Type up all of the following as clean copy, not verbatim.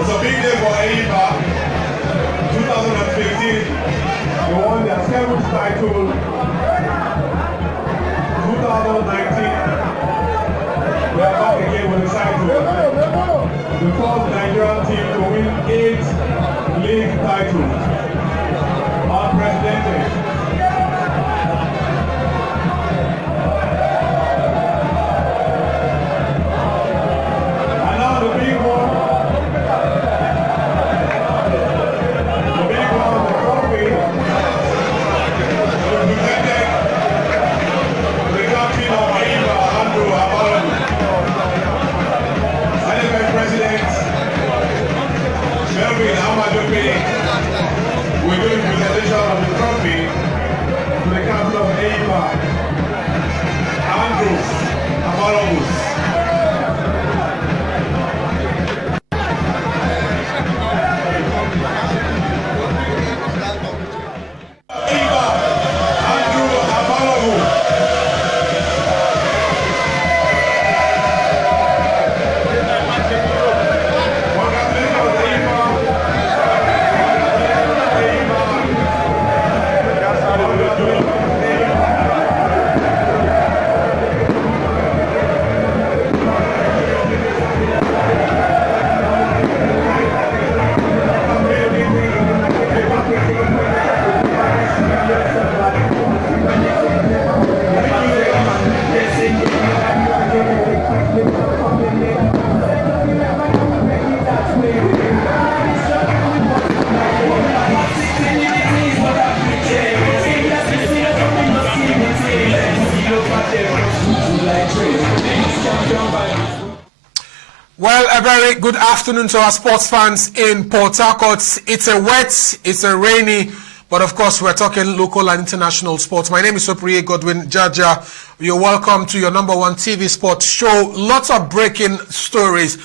It's a big day for Aiba. 2015, they won their 7th title. 2019, they are back again with the title. The first Nigerian team to win 8 league titles. Unprecedented. And now the big one. We're doing presentation of the trophy to the captain of Aiba, Andrew Amalogus. Aiba, Andrew Amalogus. Well, a very good afternoon to our sports fans in Port Harcourt. It's a wet, it's a rainy, but of course we're talking local and international sports. My name is Sopirinye Jaja. You're welcome to your #1 TV sports show. Lots of breaking stories.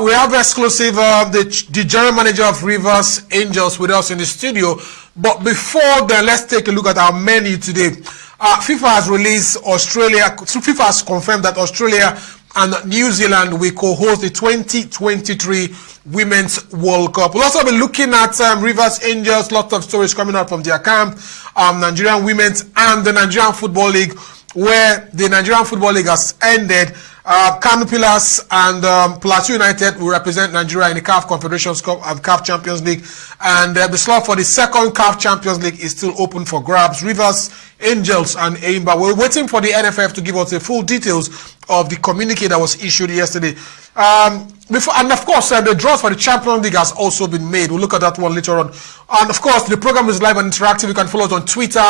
We have exclusive the general manager of Rivers Angels with us in the studio. But before then, let's take a look at our menu today. FIFA has released Australia. FIFA has confirmed that Australia and New Zealand will co-host the 2023 Women's World Cup. We'll also be looking at Rivers Angels. Lots of stories coming out from their camp, Nigerian Women's and the Nigerian Football League, where the Nigerian Football League has ended. Kano Pillars and Plateau United will represent Nigeria in the CAF Confederations Cup and CAF Champions League. And the slot for the second CAF Champions League is still open for grabs. Rivers Angels and Aiba. We're waiting for the NFF to give us the full details of the communique that was issued yesterday. And of course, the draws for the Champions League has also been made. We'll look at that one later on. And of course, the program is live and interactive. You can follow us on Twitter,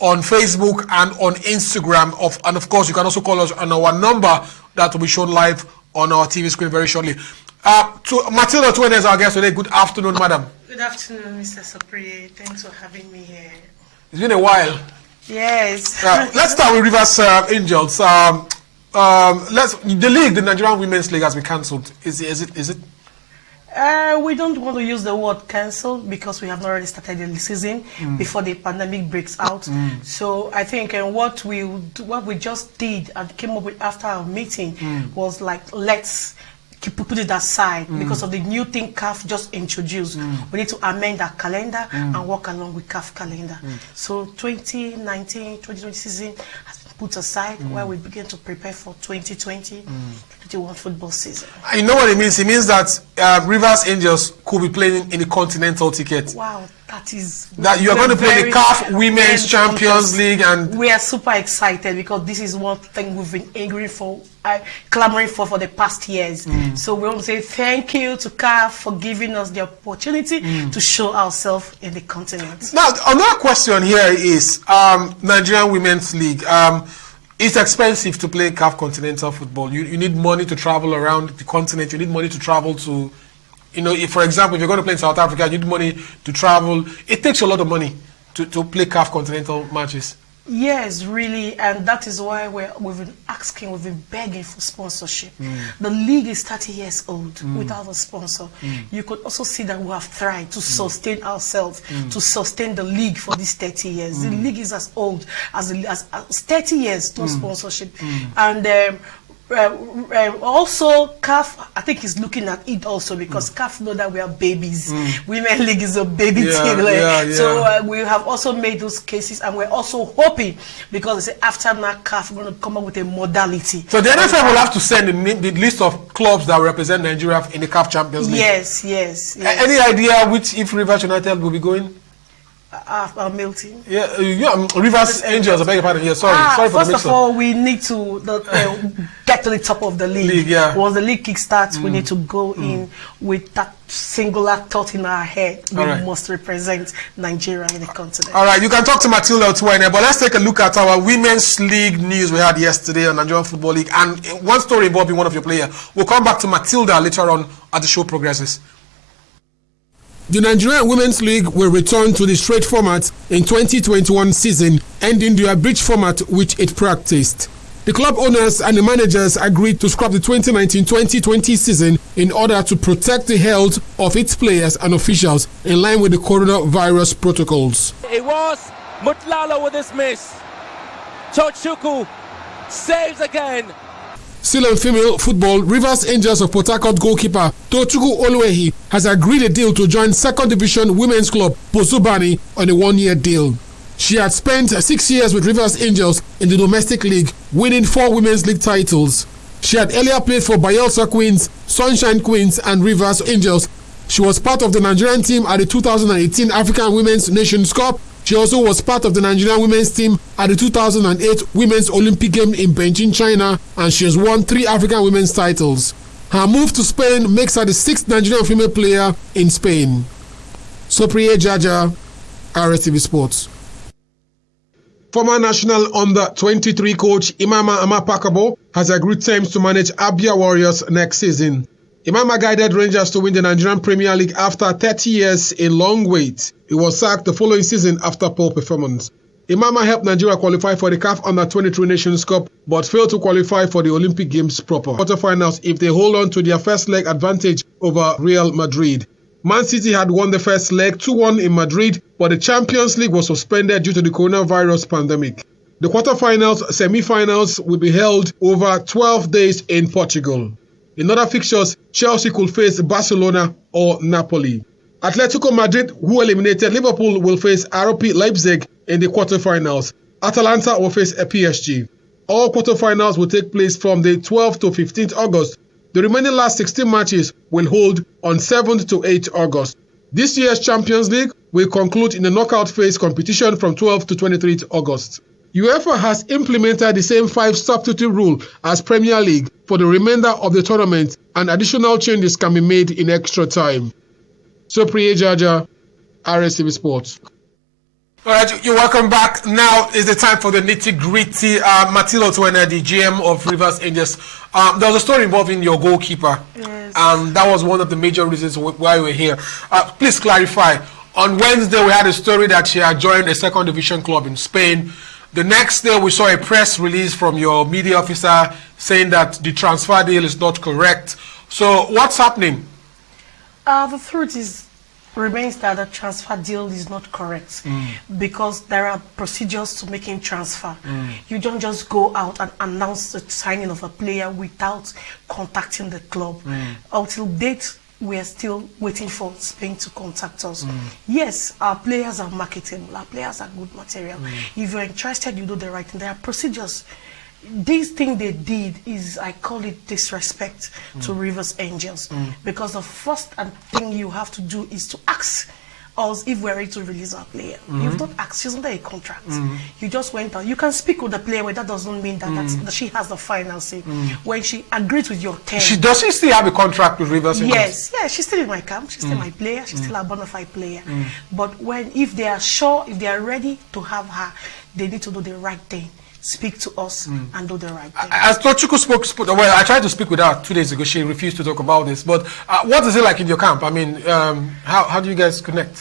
on Facebook, and on Instagram. And of course, you can also call us on our number that will be shown live on our TV screen very shortly. To Matilda Twene is our guest today. Good afternoon, madam. Good afternoon, Mr. Sopirinye. Thanks for having me here. It's been a while. Yes. Let's start with Rivers Angels. The league, the Nigerian Women's League, has been cancelled. Is it? We don't want to use the word cancel because we have not already started the season before the pandemic breaks out. So I think what we just did and came up with after our meeting was like, let's put it aside because of the new thing CAF just introduced. We need to amend our calendar and work along with CAF calendar. So 2019-2020 season has been put aside while we begin to prepare for 2020-21 football season. You know what it means? It means that Rivers Angels could be playing in the continental ticket. Wow, that is... That you are going to play the CAF Women's Champions League, and... We are super excited because this is one thing we've been clamoring for the past years. So we want to say thank you to CAF for giving us the opportunity to show ourselves in the continent. Now, another question here is Nigerian Women's League. It's expensive to play CAF continental football. You need money to travel around the continent. You need money to travel to, if, for example, if you're going to play in South Africa, you need money to travel. It takes a lot of money to play CAF continental matches. Yes, really, and that is why we've been asking, we've been begging for sponsorship. The league is 30 years old without a sponsor. You could also see that we have tried to sustain ourselves, to sustain the league for these 30 years. The league is as old as 30 years, no sponsorship. And also, CAF, I think, is looking at it also because CAF know that we are babies. Women League is a baby team. So we have also made those cases, and we're also hoping because they say after now CAF we're going to come up with a modality. So the NFL will have to send the list of clubs that represent Nigeria in the CAF Champions League. Yes. Any idea which if Rivers United will be going? Milton. Rivers Angels. I beg your pardon. Yeah, sorry for the mix-up. First of all, we need to get to the top of the league. Once the league kickstarts, we need to go in with that singular thought in our head. We must represent Nigeria in the continent. All right, you can talk to Matilda Otuene, but let's take a look at our Women's League news we had yesterday on Nigerian Football League, and one story involving one of your players. We'll come back to Matilda later on as the show progresses. The Nigerian Women's League will return to the straight format in 2021 season, ending their bridge format which it practiced. The club owners and the managers agreed to scrap the 2019-2020 season in order to protect the health of its players and officials in line with the coronavirus protocols. It was Mutlalo with this miss. Tochuku saves again. Still in female football, Rivers Angels of Port Harcourt goalkeeper Tochukwu Oluwehi has agreed a deal to join second division women's club Bosubani on a one-year deal. She had spent 6 years with Rivers Angels in the domestic league, winning 4 women's league titles. She had earlier played for Bayelsa Queens, Sunshine Queens and Rivers Angels. She was part of the Nigerian team at the 2018 African Women's Nations Cup. She also was part of the Nigerian women's team at the 2008 Women's Olympic Games in Beijing, China, and she has won 3 African women's titles. Her move to Spain makes her the 6th Nigerian female player in Spain. Sopirinye Jaja, RSTV Sports. Former national under-23 coach Imama Amapakabo has agreed terms to manage Abia Warriors next season. Imama guided Rangers to win the Nigerian Premier League after 30 years in long wait. He was sacked the following season after poor performance. Imama helped Nigeria qualify for the CAF Under-23 Nations Cup but failed to qualify for the Olympic Games proper quarterfinals if they hold on to their first leg advantage over Real Madrid. Man City had won the first leg 2-1 in Madrid, but the Champions League was suspended due to the coronavirus pandemic. The quarterfinals, semi-finals will be held over 12 days in Portugal. In other fixtures, Chelsea could face Barcelona or Napoli. Atletico Madrid, who eliminated Liverpool, will face RB Leipzig in the quarterfinals. Atalanta will face a PSG. All quarterfinals will take place from the 12th to 15th August. The remaining last 16 matches will hold on 7th to 8th August. This year's Champions League will conclude in the knockout phase competition from 12th to 23rd August. UEFA has implemented the same 5 substitute rule as Premier League for the remainder of the tournament, and additional changes can be made in extra time. Sopirinye Jaja, RSTV Sports. All right, you're welcome back. Now is the time for the nitty-gritty. Matilda Otuene, the GM of Rivers Angels. There was a story involving your goalkeeper, and that was one of the major reasons why we're here. Please clarify. On Wednesday, we had a story that she had joined a second division club in Spain. The next day, we saw a press release from your media officer saying that the transfer deal is not correct. So what's happening? The truth remains that the transfer deal is not correct because there are procedures to making transfer. You don't just go out and announce the signing of a player without contacting the club. Until date, we are still waiting for Spain to contact us. Yes, our players are marketable, our players are good material. If you're interested, you do the right thing. There are procedures. This thing they did is, I call it disrespect to Rivers Angels, because the first thing you have to do is to ask us if we're ready to release our player. You've not asked, she's under a contract. You just went out. You can speak with the player, but that doesn't mean that she has the final say. When she agrees with your terms. Does she still have a contract with Rivers Angels? Yes, she's still in my camp, she's still my player, she's still a bona fide player. But if they are sure, if they are ready to have her, they need to do the right thing. Speak to us and do the right thing. As Tochukwu spoke, well, I tried to speak with her 2 days ago. She refused to talk about this. But what is it like in your camp? I mean, how do you guys connect?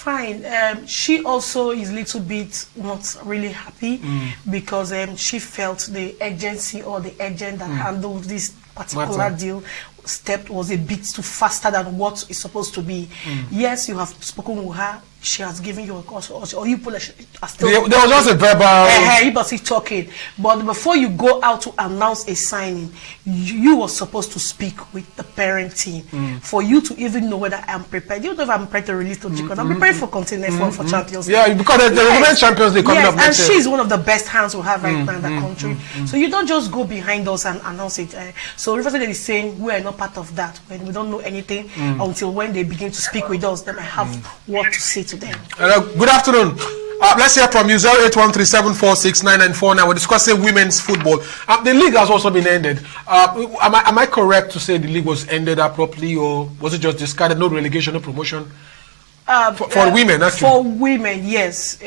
Fine. She also is a little bit not really happy because she felt the agency or the agent that handled this particular deal step was a bit too faster than what is supposed to be. Yes, you have spoken with her. She has given you a course, or you are still. There was just a verbal. You must be talking, but before you go out to announce a signing, you were supposed to speak with the parent team for you to even know whether I'm prepared. You don't know if I'm prepared to release to Jikon. I'm prepared for continent for Champions League. Yeah, because the Women's Champions League coming up next year. And she's one of the best hands we have right now in the country. So you don't just go behind us and announce it. So Riverside is saying we are not part of that. When we don't know anything until when they begin to speak with us, then I have what to say to them. Good afternoon. Let's hear from you. 08137469949. We're discussing women's football. The league has also been ended. Am I correct to say the league was ended abruptly, or was it just discarded? No relegation, no promotion? For women, actually. For women, yes.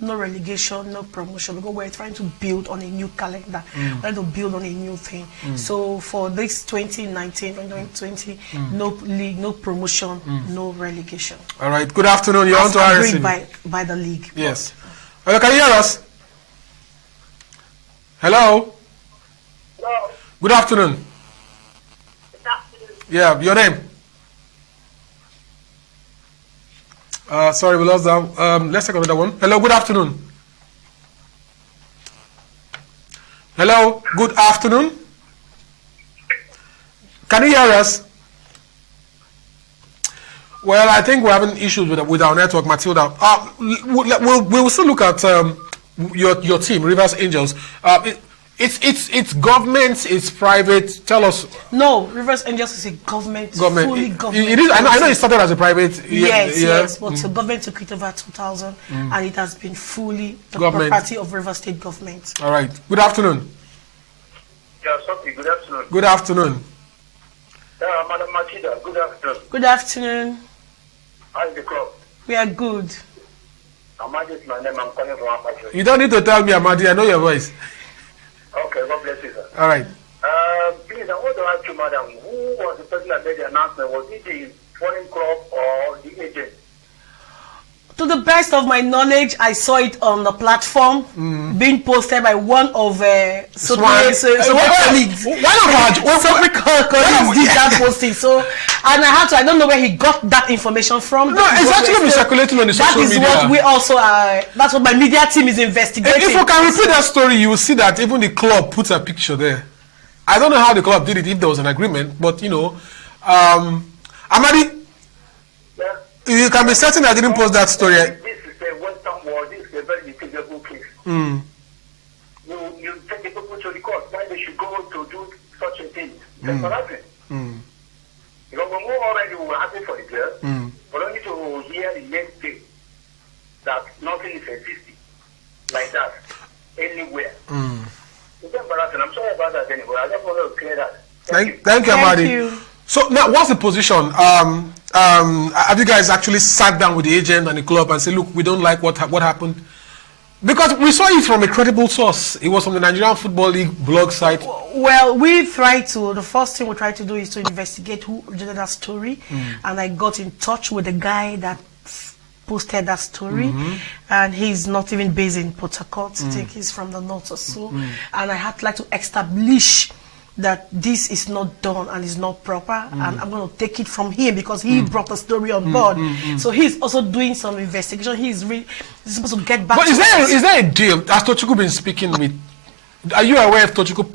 No relegation, no promotion. Because we're trying to build on a new calendar. We're trying to build on a new thing. So for this 2019, 2020, no league, no promotion, no relegation. All right. Good afternoon. You're on to RSTV. By the league. Yes. Hello, can you hear us? Hello? Hello. Good afternoon. Good afternoon. Yeah, your name? Sorry, we lost that. Let's take another one. Hello, good afternoon. Hello, good afternoon. Can you hear us? Well, I think we're having issues with our network, Matilda. We'll still look at your team, Rivers Angels. It's government, it's private. Tell us. No, Rivers Angels is a fully government. It is. I know it started as a private. Yes, but the government took it over 2000, and it has been fully the property of Rivers State government. All right. Good afternoon. Yeah, Sophie, good afternoon. Good afternoon. Madam Matilda, good afternoon. Good afternoon. How's the club? We are good. Amadi is my name. I'm calling from Apache. You don't need to tell me, Amadi. I know your voice. Okay, God bless you, sir. All right. Please, I want to ask you, madam, who was the person that made the announcement? Was it the foreign club or the agent? To the best of my knowledge, I saw it on the platform being posted by one of Sopirinye colleagues. One of our colleagues did that posting. So, and I don't know where he got that information from. No, it's actually been circulating on the social media. That is what we also that's what my media team is investigating. If you can repeat that story, you will see that even the club puts a picture there. I don't know how the club did it, if there was an agreement, but you know, Amadi, you can be certain I didn't post that story. This is a Western world. This is a very litigable case. You take the people to the court. Why they should go to do such a thing? That's what happened. Because when we already were happy for the girl, but only to hear the next day that nothing is existing like that anywhere. It's embarrassing. I'm sorry about that anyway. I just want to clear that. Thank you, Amadi. So now, what's the position? Have you guys actually sat down with the agent and the club and said, look, we don't like what happened? Because we saw it from a credible source. It was from the Nigerian Football League blog site. Well, the first thing we try to do is to investigate who originated that story. And I got in touch with the guy that posted that story. And he's not even based in Port Harcourt. I think he's from the north or so. And I had to establish that this is not done and is not proper, and I'm going to take it from him because he brought the story on board. So he's also doing some investigation. He's supposed to get back. But is there a deal? Has Tochukwu been speaking with? Are you aware of Tochukwu?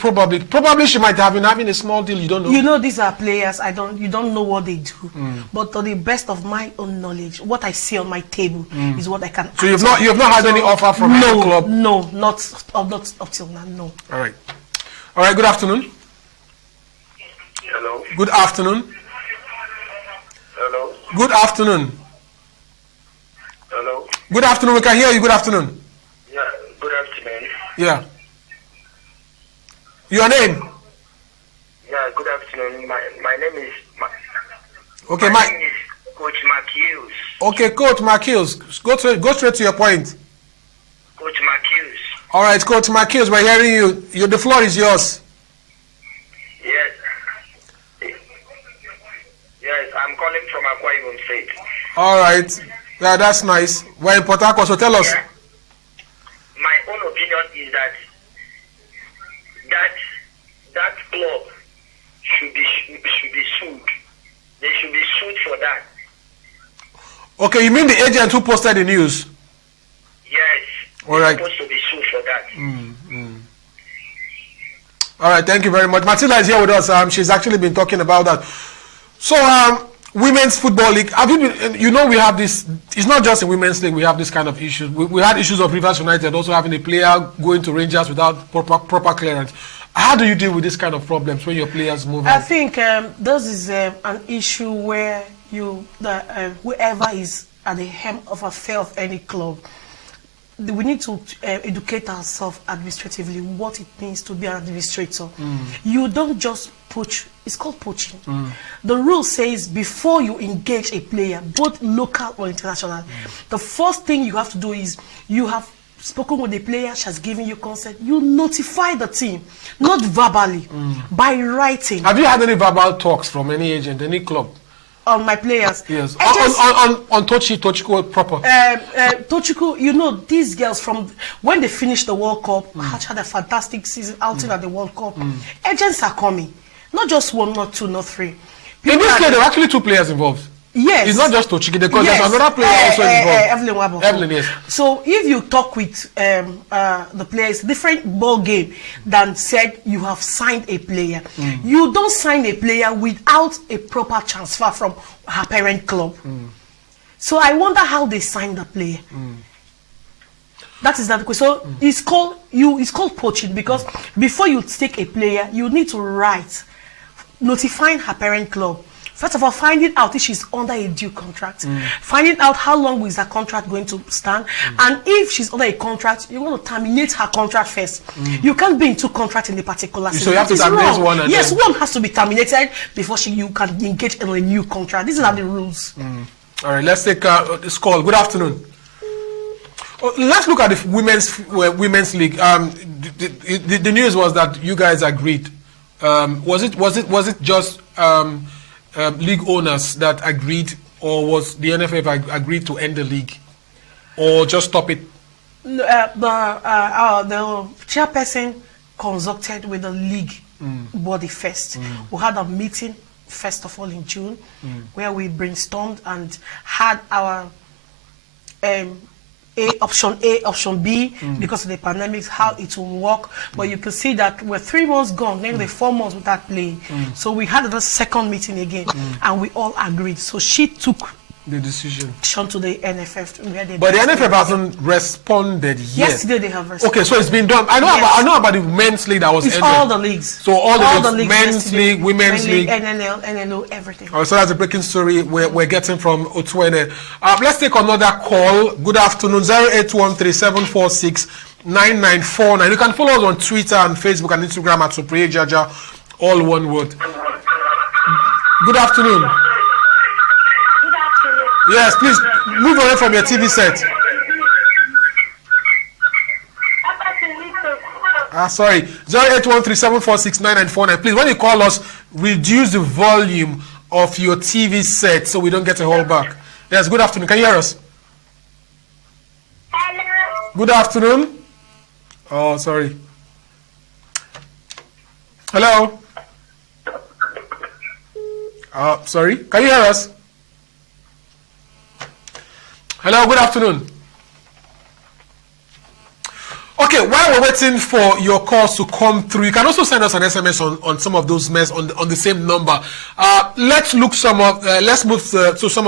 Probably she might have been having a small deal. You don't know. You know, these are players. You don't know what they do. But to the best of my own knowledge, what I see on my table is what I can. So you've not had any offer from any club? No, not up till now. No. All right. Good afternoon. Hello. Good afternoon. Hello. Good afternoon. Hello. Good afternoon. We can hear you. Good afternoon. Yeah. Good afternoon. Yeah. Your name? Yeah. Good afternoon. My name is. Okay, my name is Coach Marquez. Okay, Coach Marquez. Go straight to your point. Coach Marquez. All right, Coach Marquez. We're hearing you. The floor is yours. Yes, I'm calling from Akwa Ibom State. All right. Yeah, that's nice. We're in Port Harcourt, so tell us. Yeah. My own opinion is that club should be sued. They should be sued for that. Okay, you mean the agent who posted the news? Yes. All right. They're supposed to be sued for that. All right, thank you very much. Matilda is here with us. She's actually been talking about that. So, Women's Football League. Have you been? You know, we have this. It's not just in Women's League. We have this kind of issues. We had issues of Rivers United also having a player going to Rangers without proper clearance. How do you deal with this kind of problems when your players move? I think this is an issue where whoever is at the helm of affair of any club, we need to educate ourselves administratively what it means to be an administrator. You don't just poach. It's called poaching. The rule says before you engage a player, both local or international, the first thing you have to do is you have spoken with the player, she has given you consent, you notify the team, not verbally, by writing. Have you had any verbal talks from any agent, any club? On my players? Yes. On Tochiko proper? Tochiko, you know, these girls from when they finished the World Cup, had a fantastic season outing at the World Cup. Agents are coming. Not just one, not two, not three. In this case, there were actually two players involved. Yes. It's not just Tochiki, because there's another player also involved. Evelyn Wabo. Evelyn, yes. So if you talk with the players, different ball game than said you have signed a player. You don't sign a player without a proper transfer from her parent club. So I wonder how they signed the player. That is that. So it's called poaching, because before you take a player, you need to write notifying her parent club. First of all, finding out if she's under a due contract, finding out how long is her contract going to stand, and if she's under a contract, you want to terminate her contract first. You can't be in two contracts in a particular season. So you have to terminate one. And yes, one has to be terminated before you can engage in a new contract. These are the rules. All right, let's take this call. Good afternoon. Let's look at the women's league. The news was that you guys agreed. Was it just league owners that agreed, or was the NFF agreed to end the league, or just stop it? The chairperson consulted with the league body first. We had a meeting first of all in June, where we brainstormed and had our option A, option B, because of the pandemic, how it will work. But you can see that we're 3 months gone, nearly 4 months without playing. So we had the second meeting again, and we all agreed. So she took the decision to the NFF. But the NFF hasn't responded yet. Yesterday they have responded. Okay, so it's been done. I know about the men's league that was ended. All the leagues. So all the leagues, men's league, women's league, NNL, NNO, everything. So that's a breaking story we're getting from Otwene. Let's take another call. Good afternoon, 08137469949. You can follow us on Twitter and Facebook and Instagram at Sopirinye Jaja, all one word. Good afternoon. Yes, please move away from your TV set. Sorry. 08137469949. Please, when you call us, reduce the volume of your TV set so we don't get a hold back. Yes, good afternoon. Can you hear us? Hello. Good afternoon. Oh, sorry. Hello. Sorry. Can you hear us? Hello, good afternoon. Okay, while we're waiting for your calls to come through, you can also send us an SMS on some of those messages on the same number. Let's move to some of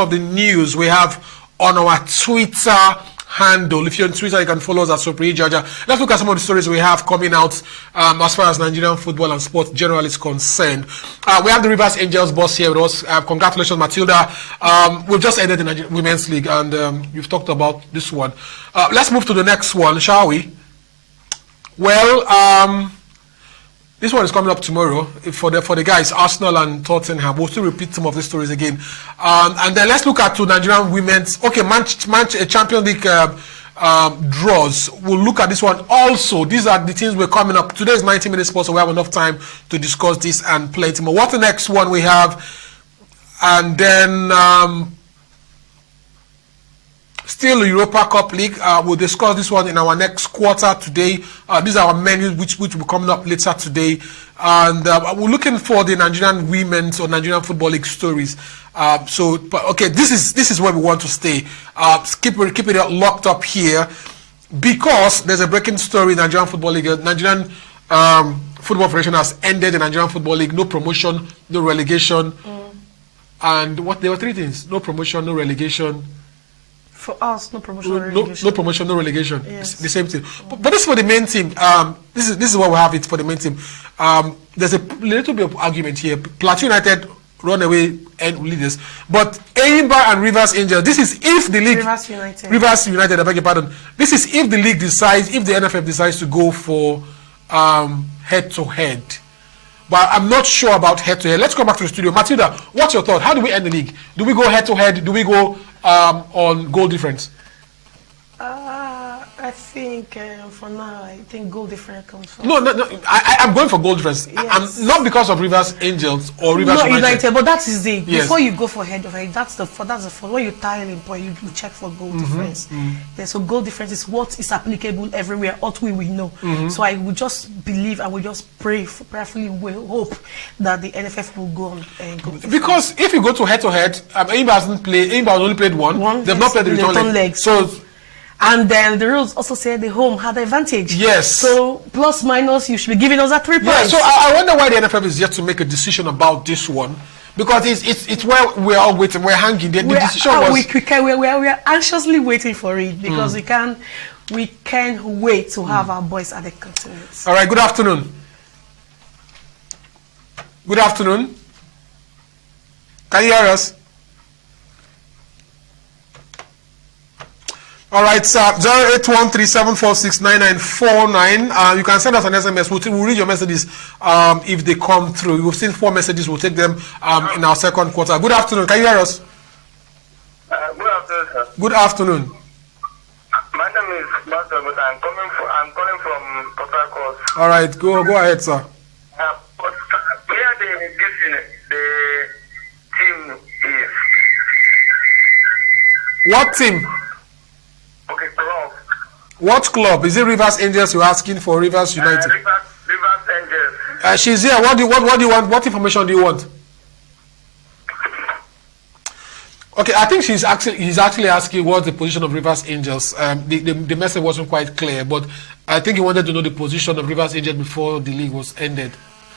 the news we have on our Twitter handle. If you're on Twitter, you can follow us at Sopirinye Jaja. Let's look at some of the stories we have coming out as far as Nigerian football and sports generally is concerned. We have the Rivers Angels boss here with us. Congratulations, Matilda. We've just ended the Nigerian Women's League, and you've talked about this one. Let's move to the next one, shall we? Well, this one is coming up tomorrow for the guys, Arsenal and Tottenham. We'll still repeat some of the stories again. And then let's look at two Nigerian women's, Champions League draws. We'll look at this one also. These are the things we're coming up. Today is 90 minutes sport, so we have enough time to discuss this and plenty more. What's the next one we have? And then Still Europa Cup League. We'll discuss this one in our next quarter today. These are our menus which will be coming up later today. And we're looking for the Nigerian Women's or Nigerian Football League stories. Okay, this is where we want to stay. Keep it locked up here because there's a breaking story in Nigerian Football League. Nigerian Football Federation has ended the Nigerian Football League. No promotion, no relegation. And there were three things: no promotion, no relegation. For us, no promotion, no relegation. No promotion, no relegation. Yes. The same thing. But this is for the main team. This is what we have it for the main team. There's a little bit of argument here. Plateau United run away and leaders, but Enyimba and Rivers Angels. This is if the league. Rivers United. I beg your pardon. This is if the league decides, if the NFF decides to go for head-to-head. But I'm not sure about head-to-head. Let's go back to the studio. Matilda, what's your thought? How do we end the league? Do we go head-to-head? Do we go on goal difference? I think for now, I think goal difference comes first. No. I'm going for goal difference. Yes. I'm not because of Rivers Angels or Rivers United. But that is it. Yes. Before you go for head-to-head, that's the first. When you tile in point, you check for goal difference. Yeah, so goal difference is what is applicable everywhere. What we know. So I would just believe, I would just prayerfully will hope that the NFF will go on and go. Because if you go to head-to-head, Enyimba hasn't played. Enyimba has only played one. They've not played the return leg. So. And then the rules also say the home had the advantage. Yes. So plus minus, you should be giving us that 3 points. Yeah. So I wonder why the NFF is yet to make a decision about this one, because it's where we're all waiting. We're hanging. The decision was. We are anxiously waiting for it because we can't wait to have our boys at the continent. All right. Good afternoon. Good afternoon. Can you hear us? All right, sir. 08137469949. You can send us an SMS. We'll read your messages if they come through. We've seen 4 messages. We'll take them in our second quarter. Good afternoon. Can you hear us? Good afternoon, sir. Good afternoon. My name is Master, but I'm calling from Port Harcourt. All right, go ahead, sir. But where the team is? What team? Okay, club. What club? Is it Rivers Angels you're asking for? Rivers United? Rivers Angels. She's here. What do you want? What information do you want? Okay, I think he's actually asking what's the position of Rivers Angels. The message wasn't quite clear, but I think he wanted to know the position of Rivers Angels before the league was ended.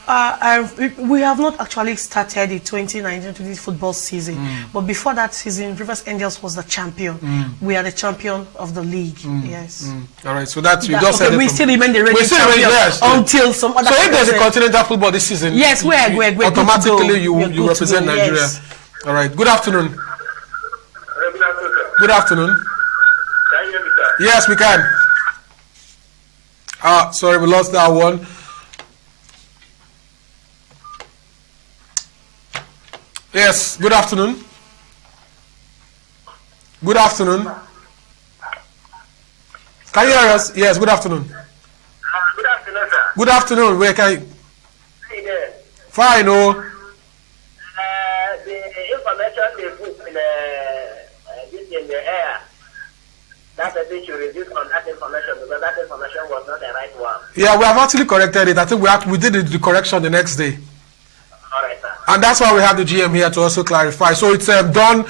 We have not actually started the 2019-20 football season, but before that season, Rivers Angels was the champion. We are the champion of the league. Yes. All right, so that's we just said. We still remain the reigning champion until some other. So if there's a continental football this season, yes, we're automatically you represent Nigeria. Yes. All right. Good afternoon. Good afternoon. Can you hear me, sir? Yes, we can. Sorry, we lost that one. Yes, good afternoon. Good afternoon. Can you hear us? Yes, good afternoon. Good afternoon, sir. Good afternoon. Where can you? Hey there. Fine, oh. The information they put in the air, that's a thing should reduce on that information because that information was not the right one. Yeah, we have actually corrected it. I think we did the correction the next day. All right, sir. And that's why we have the GM here to also clarify. So it's done.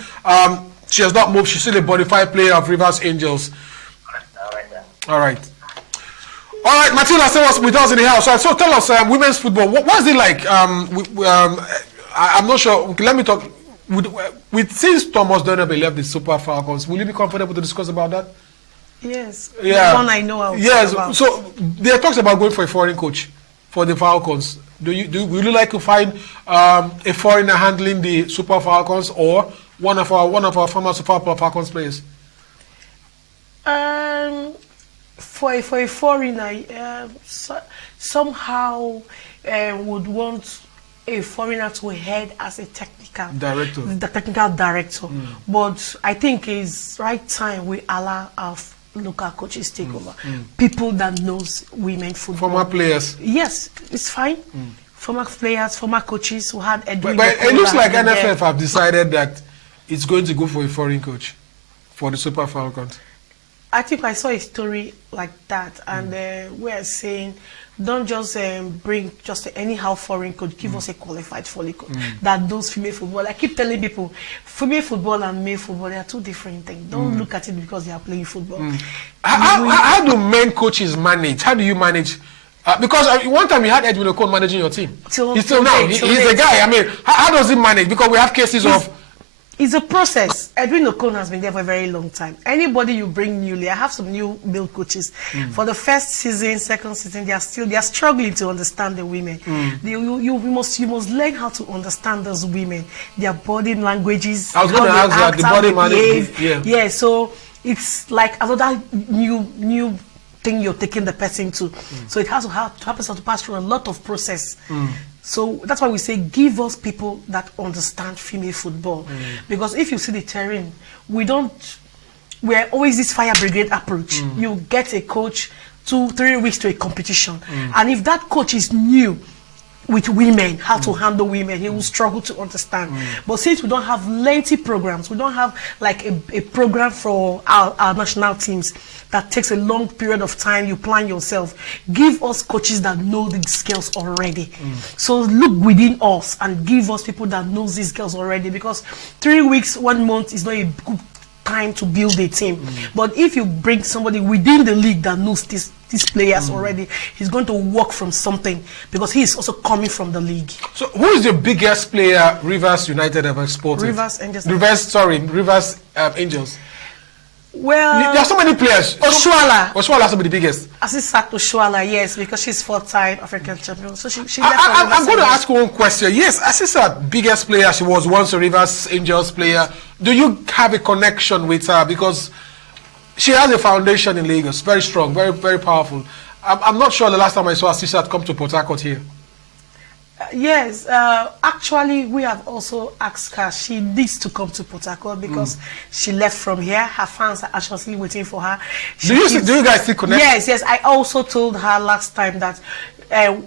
She has not moved. She's still a bona fide player of Rivers Angels. All right, sir. All right. All right, Matilda, stay with us in the house. So tell us, women's football. What is it like? I'm not sure. Okay, let me talk. Since Thomas Donabe left the Super Falcons, will you be comfortable to discuss about that? Yes. Yeah. The one I know. Yes. About. So there are talks about going for a foreign coach for the Falcons. Would you like to find a foreigner handling the Super Falcons or one of our former Super Falcons players? For a foreigner, somehow would want a foreigner to head as a technical director. But I think it's right time we allow our local coaches take over. People that knows women football. Former players. Yes, it's fine. Former players, former coaches who had. But it looks like NFF have decided that it's going to go for a foreign coach. for the Super Falcons? I think I saw a story like that, and we're saying, don't just bring just anyhow foreign coach, give us a qualified foreign coach that does female football. I keep telling people, female football and male football, they are two different things. Don't look at it because they are playing football. How do men coaches manage? How do you manage? Because one time you had Edwin Okon managing your team. He's still now. He's the guy. I mean, how does he manage? Because we have cases of... It's a process. Edwin Okon has been there for a very long time. Anybody you bring newly, I have some new male coaches. For the first season, second season, they are struggling to understand the women. You must learn how to understand those women, their body languages. I was going to ask that, the body language. Yeah, so it's like another new thing you're taking the person to. So it has to happen to pass through a lot of process. So that's why we say, give us people that understand female football. Because if you see the terrain, we're always this fire brigade approach. You get a coach 2-3 weeks to a competition. And if that coach is new with women, how to handle women, he will struggle to understand. But since we don't have lengthy programs, we don't have like a program for our national teams that takes a long period of time, you plan yourself. Give us coaches that know these skills already. So look within us and give us people that know these skills already, because 3 weeks, 1 month is not a good time to build a team. But if you bring somebody within the league that knows these players already, he's going to work from something, because he is also coming from the league. So who is the biggest player Rivers United have exported? Rivers Angels. Rivers Angels. Well, there are so many players. Oshuala has to be the biggest. Asisat Oshuala, yes, because she's 4-time African champion. So she I'm going to ask one question. Yes, Asisat, biggest player. She was once a Rivers Angels player. Do you have a connection with her? Because she has a foundation in Lagos, very strong, very, very powerful. I'm not sure the last time I saw Asisat come to Port Harcourt here. Yes, actually, we have also asked her. She needs to come to Port Harcourt because she left from here. Her fans are actually waiting for her. Do you guys still connect? Yes. I also told her last time that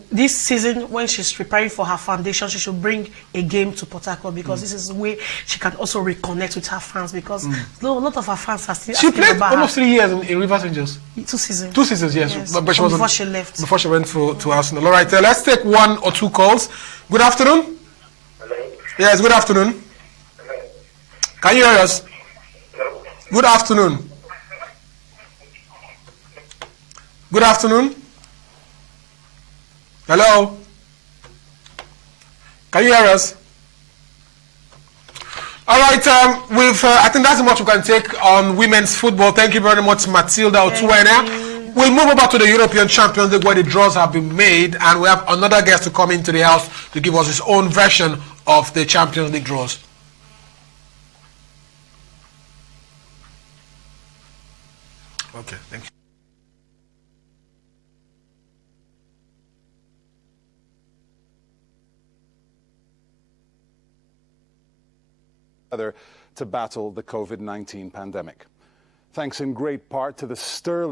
this season, when she's preparing for her foundation, she should bring a game to Port Harcourt, because this is the way she can also reconnect with her fans, because a lot of her fans are still She played almost 3 years in Rivers Angels. 2 seasons. 2 seasons, yes. But she before she left. Before she went to Arsenal. All right, let's take 1 or 2 calls. Good afternoon. Hello? Yes, good afternoon. Hello? Can you hear us? Hello? Good afternoon. Good afternoon. Hello? Can you hear us? All right, I think that's much we can take on women's football. Thank you very much, Matilda Otuena. We'll move over to the European Champions League, where the draws have been made, and we have another guest to come into the house to give us his own version of the Champions League draws. Okay, thank you. To battle the COVID-19 pandemic. Thanks in great part to the sterling